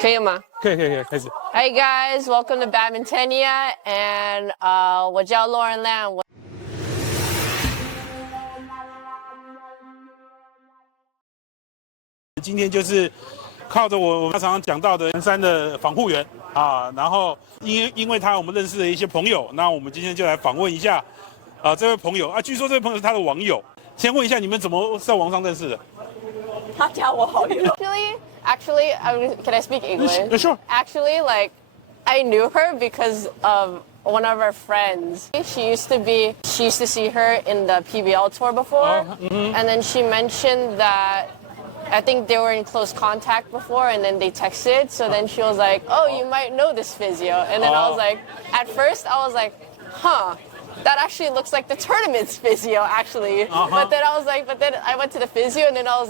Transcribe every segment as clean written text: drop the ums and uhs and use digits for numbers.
可以吗？可以，开始。Hi guys, welcome to badminton and 我叫 Lauren Lam。今天就是靠着我常常讲到的南山的防护员啊，然后因为他我们认识了一些朋友，那我们今天就来访问一下这位朋友啊，据说这位朋友是他的网友。先问一下你们怎么在网上认识的？他加我好友。Actually, can I speak English? Yeah, sure. Actually, like, I knew her because of one of our friends. She used to see her in the PBL tour before, and then she mentioned that I think they were in close contact before, and then they texted. So then she was like, "Oh, you might know this physio," and then I was like, at first I was like, "Huh." That actually looks like the tournament's physio, actually. But then I went to the physio, and then I was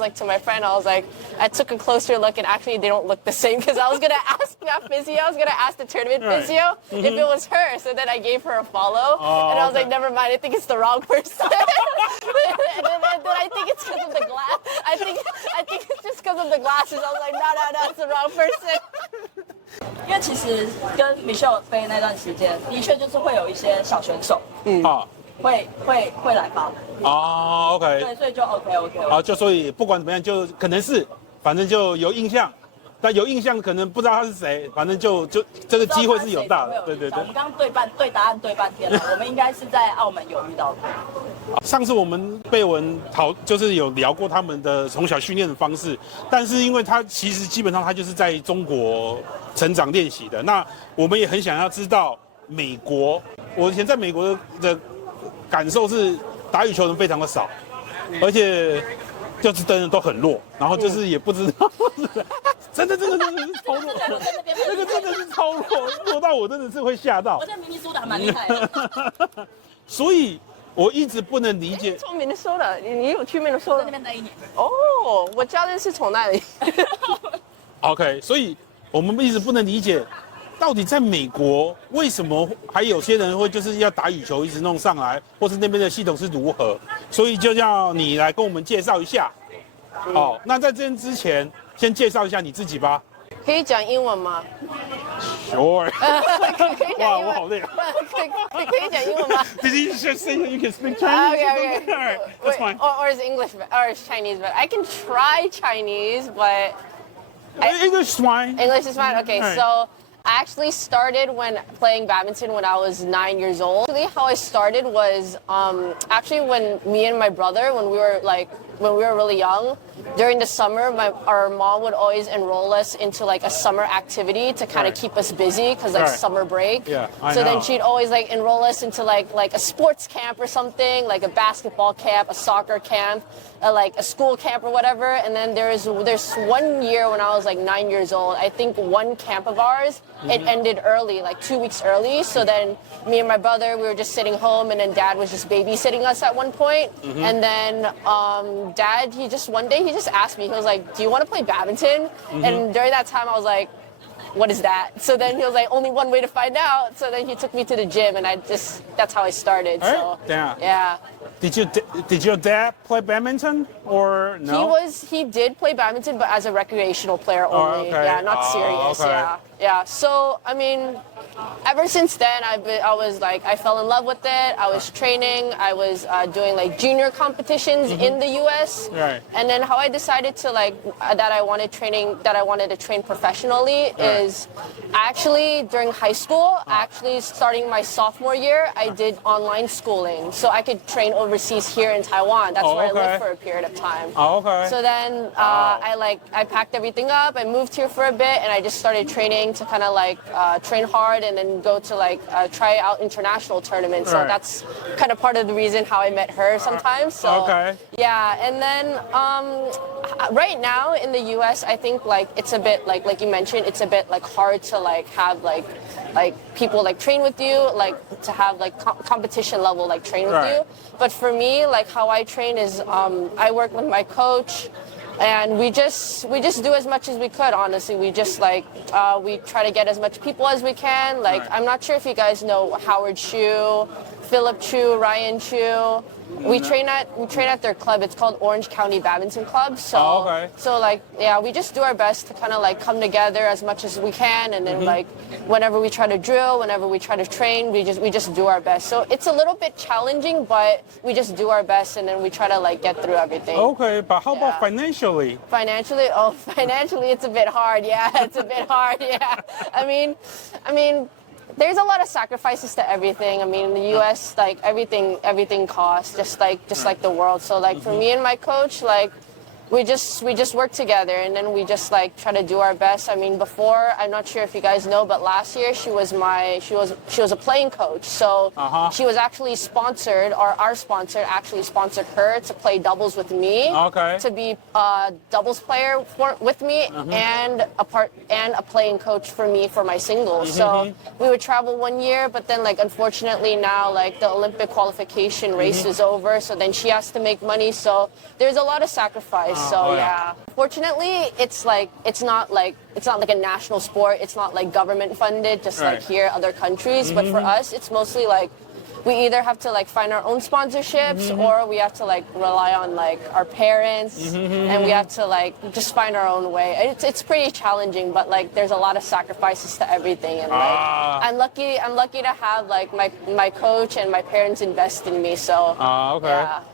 like to my friend, I took a closer look, and actually they don't look the same, because I was gonna ask that physio, I was gonna ask the tournament physio if it was her. So then I gave her a follow, and I was like, never mind, I think it's the wrong person. and then I think it's because of the glass. I think it's just because of the glasses. I was like, no, it's the wrong person. 因为其实跟 Michelle 飞那段时间，的确就是会有一些小选手，会来报。OK。对，所以就 OK。好，就所以不管怎么样，就可能是，反正就有印象，但有印象可能不知道他是谁，反正就这个机会是有大的。对。我们刚刚对答案对半天了，我们应该是在澳门有遇到的。上次我们贝文就是有聊过他们的从小训练的方式，但是因为他其实基本上他就是在中国成长练习的，那我们也很想要知道美国。我以前在美国的感受是打羽球人非常的少，而且就是真的都很弱，然后就是也不知道，真的是超弱，这个真的是超弱到我真的是会吓到。我在明明输的还蛮厉害的，所以我一直不能理解。从明尼苏达，你有去明尼苏达那边待1年。哦，我教练是从那里。OK， 所以我们一直不能理解，到底在美国为什么还有些人会就是要打羽球一直弄上来，或是那边的系统是如何？所以就要你来跟我们介绍一下。好，那在这之前，先介绍一下你自己吧。可以讲英文吗 ？Sure。哇，我我好累啊。可以讲英文吗 Did you just say that you can speak Chinese? Okay. All right, that's fine. Or is English or is Chinese? But I can try Chinese, but English is fine. English is fine. Okay, Right. so I actually started when playing badminton when I was 9 years old. Actually, how I started was actually when me and my brother, when we were really young, during the summer, our mom would always enroll us into like a summer activity to kind of keep us busy because like summer break. Yeah, I so know. then she'd always like enroll us into like a sports camp or something, like a basketball camp, a soccer camp, like a school camp or whatever. And then there's 1 year when I was like 9 years old. I think one camp of ours, it ended early, like 2 weeks early. So then me and my brother, we were just sitting home, and then Dad was just babysitting us at one point. And then Dad, one day he just asked me, he was like, "Do you want to play badminton?" And during that time I was like, what is that? So then he was like, only one way to find out. So then he took me to the gym, and that's how I started. So yeah. Did your dad play badminton or no? He did play badminton, but as a recreational player only. Okay. Yeah, not serious. Okay. Yeah. So I mean, ever since then, I fell in love with it. I was training. I was doing like junior competitions in the U.S. Right. And then how I decided to that I wanted to train professionally is actually during high school. Actually, starting my sophomore year, I did online schooling, so I could train overseas here in Taiwan. That's where I lived for a period of time. Okay. So then I packed everything up. I moved here for a bit, and I just started training to kind of train hard and then go to try out international tournaments. So that's kind of part of the reason how I met her sometimes. So yeah, and then right now in the U.S., I think it's a bit like you mentioned, it's a bit hard to have people train with you, to have competition level train with you. But for me, how I train is I work with my coach. And we just do as much as we could, honestly. We just we try to get as much people as we can. I'm not sure if you guys know Howard Shue, Philip Chu, Ryan Chu. We train at their club. It's called Orange County Badminton Club. So, so like, yeah, we just do our best to kind of like come together as much as we can, and then like, whenever we try to drill, whenever we try to train, we just do our best. So it's a little bit challenging, but we just do our best, and then we try to like get through everything. Okay, but how about financially? Financially, financially, it's a bit hard. Yeah, it's a bit hard. Yeah, I mean. There's a lot of sacrifices to everything. I mean, in the U.S., like everything costs, just like the world. So like for me and my coach, like we just work together, and then we just like try to do our best. I mean, before, I'm not sure if you guys know, but last year she was a playing coach. So she was actually sponsored, or our sponsor actually sponsored her to play doubles with me. Okay. To be a doubles player with me, and a playing coach for me for my singles. So we would travel 1 year, but then like unfortunately now like the Olympic qualification race is over, so then she has to make money. So there's a lot of sacrifice. So yeah, fortunately, it's not like a national sport. It's not like government funded, just like here, other countries. But for us, it's mostly like we either have to like find our own sponsorships, or we have to like rely on like our parents, and we have to like just find our own way. It's pretty challenging, but like there's a lot of sacrifices to everything, and like I'm lucky to have like my coach and my parents invest in me. So yeah.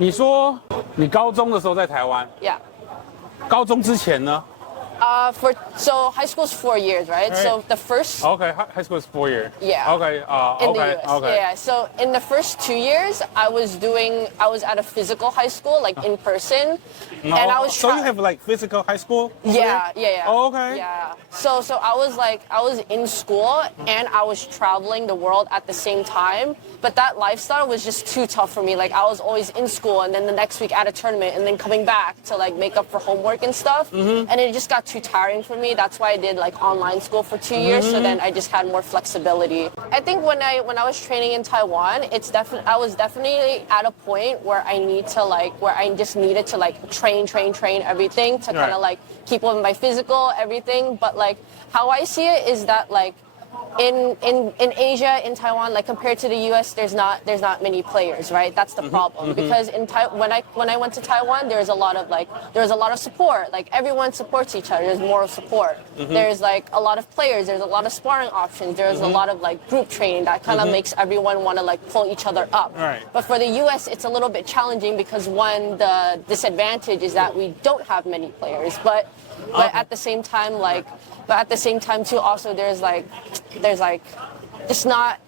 你说你高中的时候在台湾 Yeah. 高中之前呢 So high school is 4 years, right? So the first. Okay, high school is 4 years. Yeah. Okay. In the US. Yeah. So in the first 2 years, I was at a physical high school, like in person, and I was. So you have like physical high school? Yeah. Oh, okay. Yeah. So I was in school and I was traveling the world at the same time, but that lifestyle was just too tough for me. Like I was always in school, and then the next week at a tournament, and then coming back to like make up for homework and stuff, and it just got too tiring for me. That's why I did like online school for 2 years, so then I just had more flexibility. I think when I was training in Taiwan, I was definitely at a point where I just needed to like train everything to kind of like keep up with my physical, everything. But like how I see it is that like in Asia, in Taiwan, like compared to the U.S., there's not many players, right? That's the problem. Because when I went to Taiwan, there was a lot of support. Like everyone supports each other. There's moral support. There's like a lot of players. There's a lot of sparring options. There's a lot of like group training that kind of makes everyone want to like pull each other up. Right. But for the U.S., it's a little bit challenging because one, the disadvantage is that we don't have many players, but at the same time too, also there's just not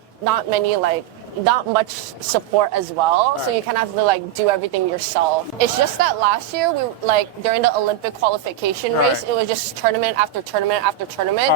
much support as well. So you kind of have to like do everything yourself. It's just that last year we like during the Olympic qualification race, it was just tournament after tournament after tournament.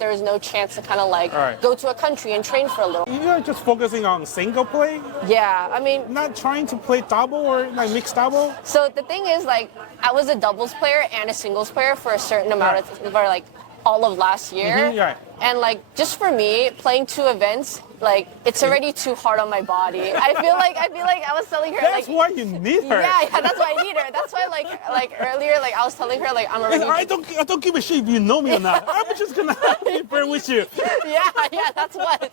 There was no chance to kind of like go to a country and train for a little. You're just focusing on single play? Yeah, I mean, not trying to play double or like mixed double? So the thing is, like, I was a doubles player and a singles player for a certain amount of for like all of last year. And like just for me, playing 2 events, like it's already too hard on my body. I feel like I was telling her that's why you need her. Yeah, that's why I need her. That's why like earlier, like I was telling her like I'm already. I don't give a shit if you know me or not. I'm just gonna be friends with you. Yeah, that's what.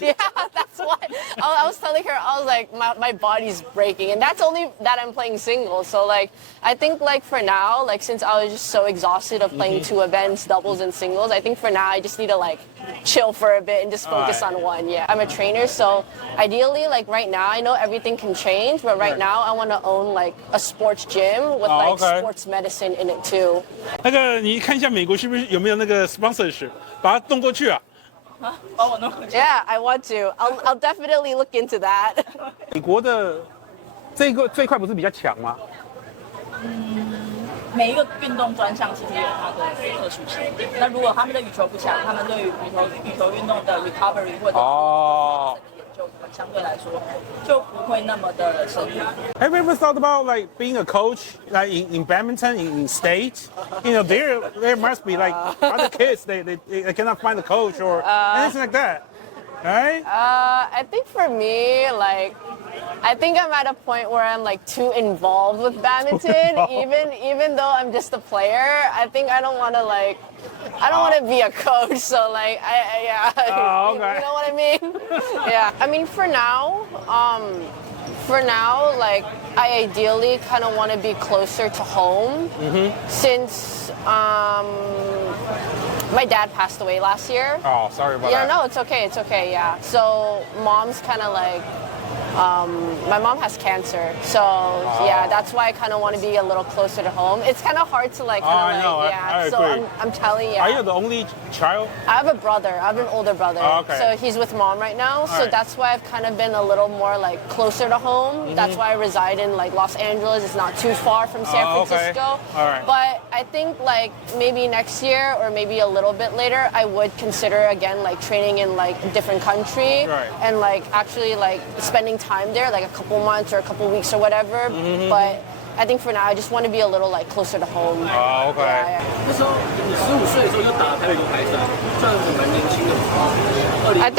Yeah, that's why. I was telling her, I was like my body's breaking, and that's only that I'm playing singles. So like I think like for now, like since I was just so exhausted of playing 2 events, doubles and singles, I think for now I just need to like chill for a bit and just focus on one. Yeah, I'm a trainer, so ideally like right now I know everything can change, but right now I want to own like a sports gym with like sports medicine in it too. 那个你看一下美国是不是有没有那个 sponsorship， 把它弄过去啊？把我弄过去。 Yeah, I want to. I'll definitely look into that. 美国的这块不是比较强吗？每一个运动专项其实有它的特殊性。那如果他们的羽球不强，他们对于羽球运动的 recovery 或者研究相对来说就不会那么的深入。Have you ever thought about like being a coach, like in badminton in state? You know, there must be like other kids they cannot find a coach or anything like that. Right? I think for me, like, I think I'm at a point where I'm like too involved with badminton, even though I'm just a player. I think I don't want to like, I don't want to be a coach. So like, yeah, Oh, okay. you know what I mean? Yeah. I mean, for now, like, I ideally kind of want to be closer to home since my dad passed away last year. Oh, sorry about Yeah, that. no, it's okay, yeah. So mom's kind of like, my mom has cancer, so yeah, that's why I kind of want to be a little closer to home. It's kind of hard to like, I know, yeah. I so agree. I'm telling you. Are you the only child? I have a brother. I have an older brother. Oh, okay. So he's with mom right now. So right. that's why I've kind of been a little more like closer to home. That's why I reside in like Los Angeles. It's not too far from San Oh, okay. Francisco. All right. But I think like maybe next year or maybe a little bit later, I would consider again like training in like a different country Right. and like actually like spending time there, like a couple months or a couple weeks or whatever. But I think for now, I just want to be a little like closer to home. Oh, okay. Yeah, yeah. 那时候你15岁的时候就打台北公开赛，算是蛮年轻的。I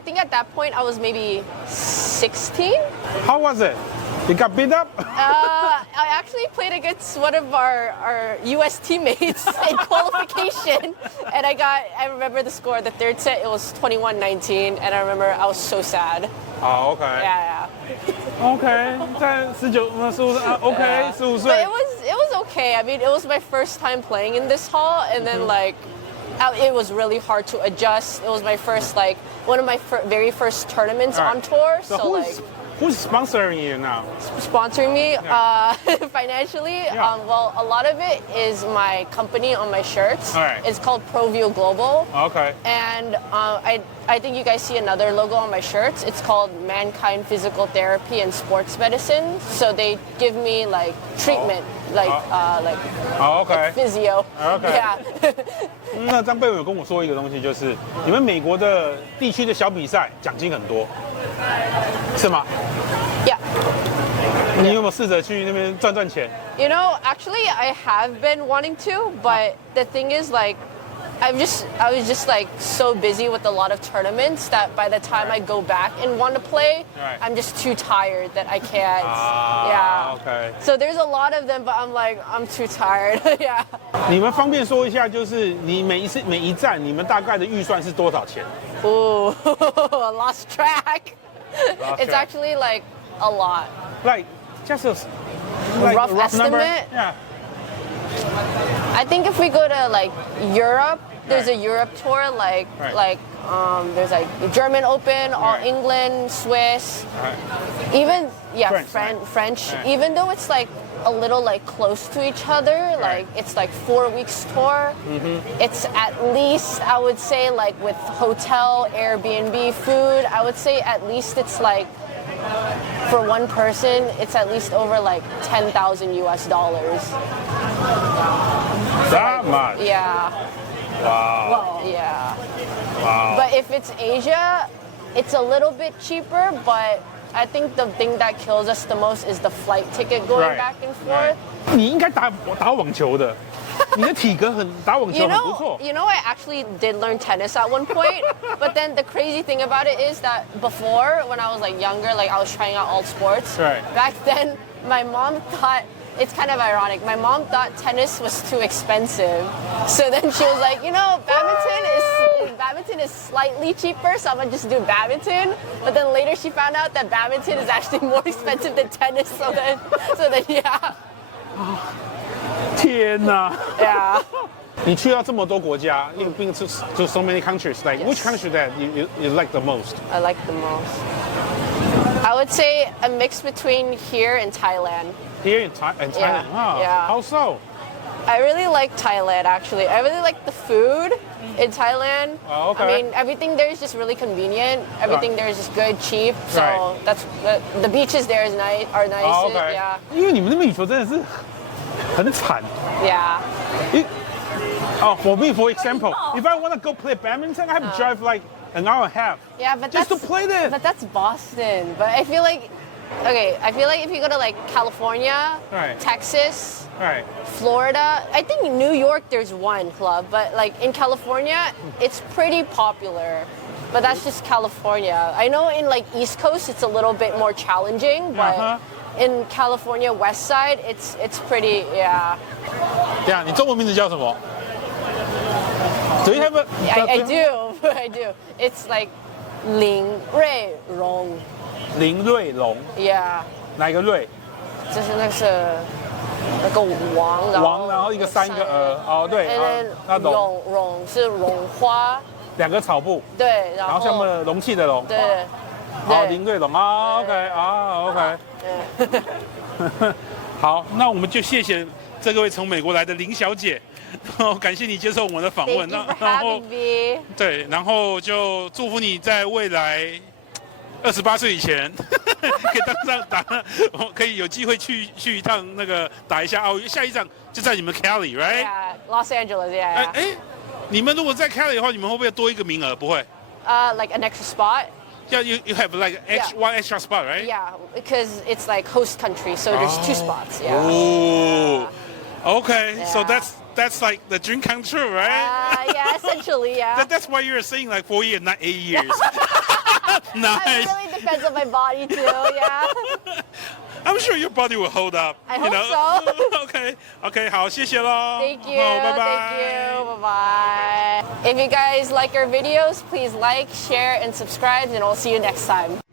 think at that point I was maybe 16. How was it? You got beat up? I actually played against one of our U.S. teammates in qualification, and I remember the score. The third set it was 21-19, and I remember I was so sad. Oh, okay. Yeah. Okay. 在15 OK 15 But 岁 it was okay. I mean, it was my first time playing in this hall, and then like. It was really hard to adjust. It was my first, like, one of my very first tournaments All right. on tour. So So, who's sponsoring you now? sponsoring me financially. Yeah. Well, a lot of it is my company on my shirts. All right. It's called ProView Global. Okay. And I think you guys see another logo on my shirts. It's called Mankind Physical Therapy and Sports Medicine. So they give me like treatment, like Oh, okay. physio. Okay. Yeah. 那张贝文有跟我说一个东西，就是你们美国的地区的小比赛奖金很多，是吗？ Yeah. 你有没有试着去那边赚赚钱？ You know, actually, I have been wanting to, but the thing is, like, I was just like so busy with a lot of tournaments that by the time I go back and want to play, Right. I'm just too tired that I can't. Yeah. Okay. So there's a lot of them, but I'm like, I'm too tired. Yeah. 你们方便说一下，就是你每一站，你们大概的预算是多少钱？ Ooh, lost track. It's track. actually like a lot. Like just a Rough number? estimate? Yeah. I think if we go to like Europe, there's a Europe tour, like Right. there's like the German Open, All Right. England, Swiss, Right. even French, French. Right. Even though it's like a little like close to each other, like it's like 4 weeks tour. It's at least I would say like with hotel, Airbnb, food, I would say at least it's like for one person, it's at least over like $10,000 US. That much. Yeah. Wow. Yeah. Wow. But if it's Asia, it's a little bit cheaper, but I think the thing that kills us the most is the flight ticket going Right. back and forth. 你应该打网球的，你的体格打网球很不错。 You know, I actually did learn tennis at one point, but then the crazy thing about it is that before, when I was like younger, like I was trying out all sports. Right. Back then, my mom thought, it's kind of ironic, my mom thought tennis was too expensive. So then she was like, you know, badminton is slightly cheaper, so I'm gonna just do badminton. But then later she found out that badminton is actually more expensive than tennis. So then yeah. 天哪！ Yeah. 你去到这么多国家，You've been to so many countries. Like Yes. which country that you like the most? I like the most. I would say a mix between here and Thailand. Here in Thailand. Yeah, Wow. yeah. How so? I really like Thailand, actually. I really like the food in Thailand. Oh, okay. I mean, everything there is just really convenient. Everything there is just good, cheap. So Right. that's the beaches there are nice. Oh, okay. Yeah. 因为你们那边羽球真的是很惨。 Yeah. For me, for example, if I want to go play badminton, I have to drive like an hour and a half. Yeah, but Just to play there. But that's Boston. But I feel like Okay, I feel like if you go to like California, Right. Texas, Right. Florida, I think in New York there's one club, but like in California, it's pretty popular. But that's just California. I know in like East Coast it's a little bit more challenging, but in California West Side, it's pretty, yeah. 这样，你中文名字叫什么？Do you have a? I do, I do. It's like 林瑞荣。林瑞龙， Yeah. 哪一个瑞？就是那个王，然后一个三一个哦，对，那绒是绒花，两个草部，对，然后然后像个容器的容，对，好，林瑞龙啊 ，OK 啊 ，OK。好，那我们就谢谢这位从美国来的林小姐，然后感谢你接受我们的访问， Thank you for 然后 having me. 对，然后就祝福你在未来28岁以前可以可以有机会去一趟那个打一下奥运，下一站就在你们 Cali，right？ Yeah, Los Angeles, yeah. 哎，你们如果在 Cali 的话，你们会不会多一个名额？不会。Like an extra spot. Yeah, you have like one extra spot, right? Yeah, because it's like host country, so there's 2 spots. Yeah. Oh, okay. Yeah. So that's like the dream come true, right? Yeah, essentially, yeah. That's why you're saying like 4 years, not 8 years. Nice. It really depends on my body too, yeah. I'm sure your body will hold up. I you hope know? so. Okay, 好，谢谢咯。 Thank you. 好，拜拜。 Thank you. Bye-bye. If you guys like our videos, please like, share, and subscribe, and I'll see you next time.